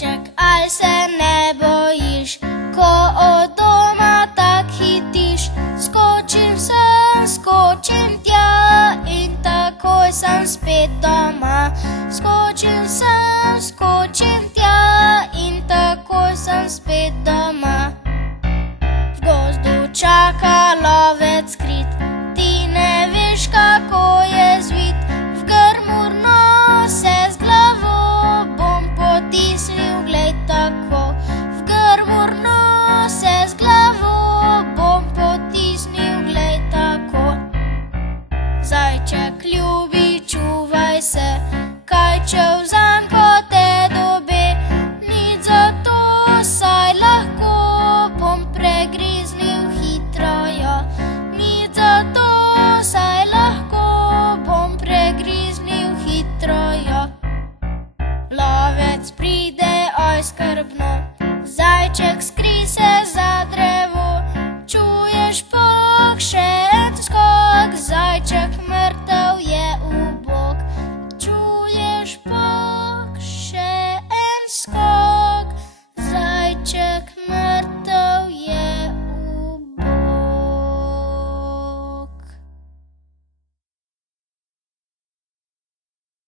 Čakaj se ne bojiš, ko od doma tak hitiš. Skočim tja in takoj sem spet doma. Skočil sem